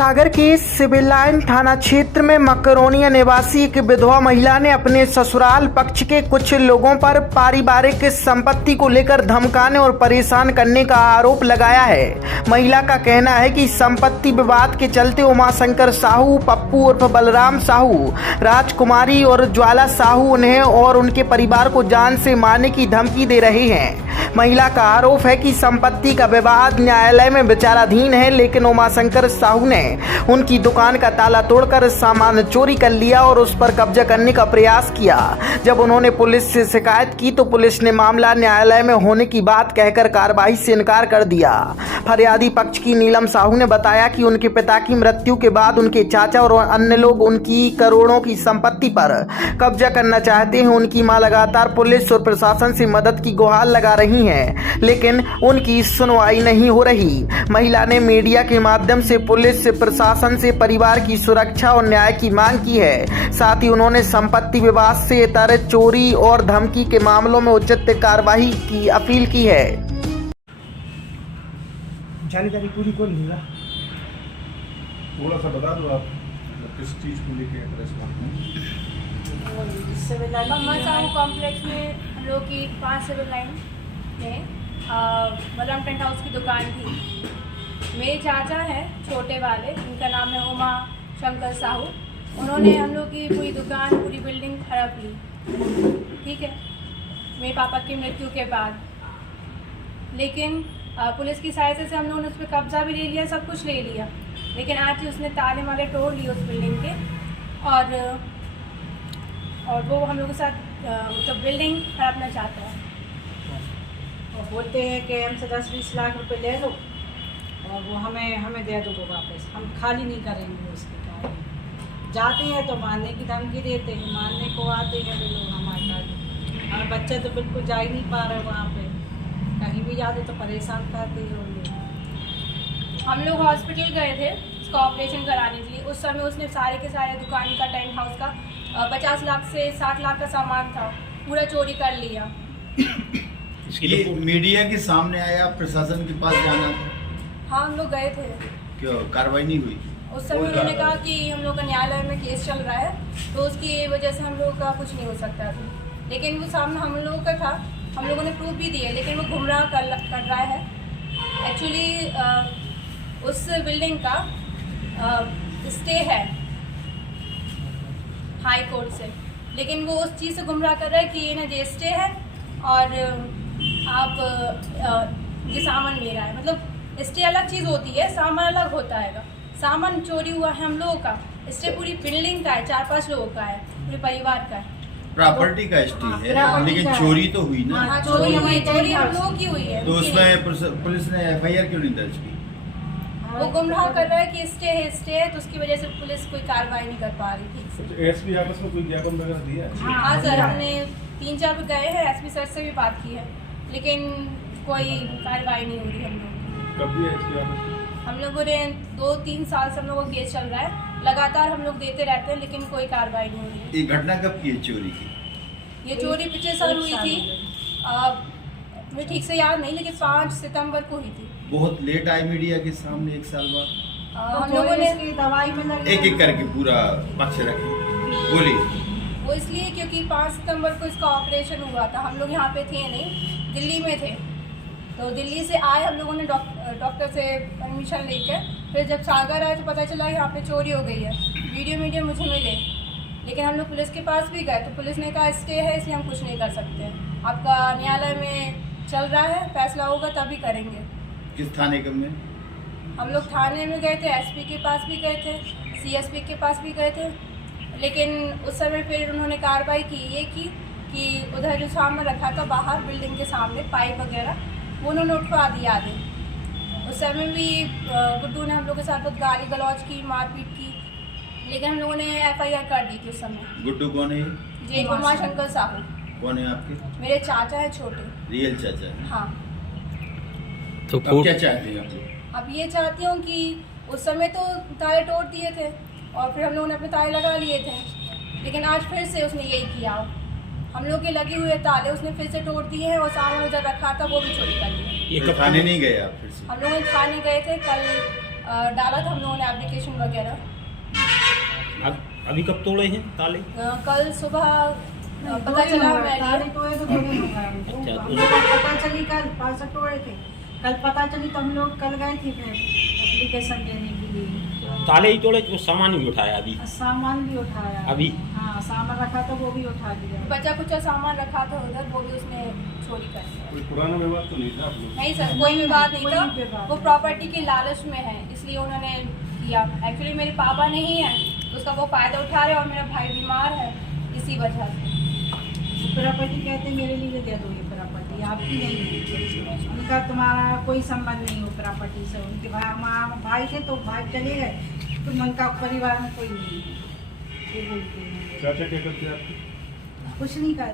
सागर के civil line थाना क्षेत्र में मकरोनिया निवासी एक विधवा महिला ने अपने ससुराल पक्ष के कुछ लोगों पर पारिवारिक संपत्ति को लेकर धमकाने और परेशान करने का आरोप लगाया है। महिला का कहना है कि संपत्ति विवाद के चलते उमाशंकर साहू, पप्पू उर्फ बलराम साहू, राजकुमारी और ज्वाला साहू उन्हें और उनके परिवार को जान से मारने की धमकी दे रहे हैं। महिला का आरोप है कि संपत्ति का विवाद न्यायालय में विचाराधीन है, लेकिन उमाशंकर साहू ने उनकी दुकान का ताला तोड़कर सामान चोरी कर लिया और उस पर कब्जा करने का प्रयास किया। जब उन्होंने पुलिस से शिकायत की तो पुलिस ने मामला न्यायालय में होने की बात कहकर कार्रवाई से इनकार कर दिया। फरियादी पक्ष की नीलम साहू ने बताया कि उनके पिता की मृत्यु के बाद उनके चाचा और अन्य लोग उनकी करोड़ों की संपत्ति पर कब्जा करना चाहते हैं। उनकी मां लगातार पुलिस और प्रशासन से मदद की गुहार लगा रही हैं, लेकिन उनकी सुनवाई नहीं हो रही। महिला ने मीडिया के माध्यम से पुलिस से, प्रशासन से परिवार की सुरक्षा और न्याय की मांग की है। साथ ही उन्होंने संपत्ति विवाद से इतर चोरी और धमकी के मामलों में उचित कार्रवाई की अपील की है। जानकारी पूरी कौन देगा? थोड़ा सा बता दो आप, किस चीज को लेके सिविल लाइन मम्मा साहू कॉम्प्लेक्स में हम लोग की 5 सिविल लाइन में बलराम टेंट हाउस की दुकान थी। मेरे चाचा हैं छोटे वाले, इनका नाम है उमा शंकर साहू। उन्होंने हम लोग की पूरी दुकान, पूरी बिल्डिंग हड़प ली, ठीक है, मेरे पापा की मृत्यु के बाद। लेकिन पुलिस की सहायता से हम लोगों ने उस पर कब्जा भी ले लिया, सब कुछ ले लिया, लेकिन आज ही उसने ताले माले तोड़ लिए उस बिल्डिंग के और वो हम लोग के साथ मतलब बिल्डिंग हड़पना चाहता है। और बोलते हैं कि हमसे 10-20 लाख रुपए ले लो और वो हमें दे दो वो वापस, हम खाली नहीं करेंगे उसके कारण। जाते हैं तो मारने की धमकी देते हैं, मारने को आते हैं वो लोग हमारे साथ। हमारे बच्चे तो बिल्कुल जा ही नहीं पा रहे वहाँ पे, कहीं भी जाते तो परेशान करते हैं वो लोग। हम लोग हॉस्पिटल गए थे उसका ऑपरेशन कराने के लिए। उस समय उसने सारे के सारे दुकान का, टेंट हाउस का 50 लाख से 60 लाख का सामान था, पूरा चोरी कर लिया। ये मीडिया के सामने आया, प्रशासन के पास जाना था? हाँ, हम लोग गए थे। क्यों कार्रवाई नहीं हुई? उस समय उन्होंने कहा कि हम लोग का न्यायालय में केस चल रहा है, तो उसकी वजह से हम लोग का कुछ नहीं हो सकता अभी। लेकिन वो सामने हम लोगों का था, हम लोगों ने प्रूफ भी दिए, लेकिन वो गुमराह कर रहा है। एक्चुअली उस बिल्डिंग का स्टे है हाई कोर्ट से, लेकिन वो उस चीज़ से गुमराह कर रहा है कि ये ना ये स्टे है और आप ये सामान मेरा है। मतलब स्टे अलग चीज़ होती है, सामान अलग होता है। सामान चोरी हुआ है हम लोगों का, स्टे पूरी बिल्डिंग का है, 4-5 लोगों का है, पूरे परिवार का है। प्रॉपर्टी का स्टे है, लेकिन चोरी तो हुई ना? हाँ, चोरी हम लोगों की हुई है। तो उसमें पुलिस ने FIR क्यों नहीं दर्ज की? वो गुमराह कर रहा है कि स्टे है, तो उसकी वजह से पुलिस कोई कार्रवाई नहीं कर पा रही ठीक से। एसपी ऑफिस में कोई ज्ञापन वगैरह दिया है? हाँ सर, हमने 3-4 बार गए हैं, SP सर से भी बात की है, लेकिन कोई कार्रवाई नहीं हो रही। हम लोग कब दिया एसपी ऑफिस? हम लोगों ने 2-3 साल से हम लोगों का केस चल रहा है, लगातार हम लोग देते रहते हैं, लेकिन कोई कार्रवाई नहीं हो रही है। ये घटना कब की है चोरी की? ये चोरी पिछले साल हुई थी, मुझे ठीक से याद नहीं, लेकिन 5 सितंबर को हुई थी। बहुत लेट आई मीडिया के सामने, 1 साल बाद। हम लोगों ने दवाई में लगे, एक करके पूरा पक्ष रखे, बोलिए। वो इसलिए क्योंकि 5 सितंबर को इसका ऑपरेशन हुआ था, हम लोग यहाँ पे थे नहीं, दिल्ली में थे। तो दिल्ली से आए हम लोगों ने डॉक्टर से परमिशन लेकर, फिर जब सागर आए तो पता चला यहाँ पे चोरी हो गई है। वीडियो मुझे मिले, लेकिन हम लोग पुलिस के पास भी गए तो पुलिस ने कहा स्टे है, इसलिए हम कुछ नहीं कर सकते, आपका न्यायालय में चल रहा है, फैसला होगा तभी करेंगे। किस थाने में? हम लोग थाने में गए थे, SP के पास भी गए थे, CSP के पास भी गए थे, लेकिन उस समय फिर उन्होंने कार्रवाई की ये कि उधर जो सामान रखा था बाहर बिल्डिंग के सामने, पाइप वगैरह, वो उन्होंने उठवा दिया आगे। उस समय भी गुड्डू ने हम लोग के साथ बहुत गाली गलौज की, मारपीट की, लेकिन हम लोगों ने FIR कर दी थी उस समय। गुड्डू कौन है? जय उमाशंकर साहू। कौन है आपके? मेरे चाचा है छोटे। रियल चाचा? हाँ। तो अब क्या चाहते हैं आप? अब ये चाहती हूँ कि उस समय तो ताले तोड़ दिए थे और फिर हम लोगों ने अपने ताले लगा लिए थे, लेकिन आज फिर से उसने यही किया। हम लोग के लगे हुए ताले उसने फिर से तोड़ दिए हैं और सामान उधर रखा था वो भी चोरी कर लिया। ये थाने नहीं गए आप? फिर से हम लोग थाने गए थे कल डाला था हम लोगों ने एप्लीकेशन वगैरह। अभी कब तोड़े हैं ताले? कल सुबह पता चला ताले मैं तोड़े तो थोड़े हो गए हमको। अच्छा, हम लोग को पता चली कल 5 तोड़े थे, कल पता चली तो हम लोग कल गए थे फिर एप्लीकेशन देने के लिए। ताले ही तोड़े, कुछ सामान भी उठाया अभी? सामान भी उठाया अभी? हाँ, सामान रखा था वो भी उठा लिया। बचा कुछ सामान रखा था उधर, वो भी उसने चोरी कर लिया। कोई पुराना विवाद तो नहीं था आप लोग? नहीं सर, कोई विवाद नहीं कोई था। विवाद वो नहीं। प्रॉपर्टी के लालच में है, इसलिए उन्होंने किया। एक्चुअली मेरे पापा नहीं है, उसका वो फायदा उठा रहे और मेरा भाई बीमार है, इसी वजह से। प्रॉपर्टी कहते मेरे लिए दे दो, ये प्रॉपर्टी आपकी नहीं है, उनका तुम्हारा कोई संबंध नहीं हो प्रॉपर्टी से। उनके भाई थे तो भाई चले गए, तो उनका परिवार में कोई नहीं है, ये बोलते हैं। चाचा क्या करते हैं आपके? कुछ नहीं कर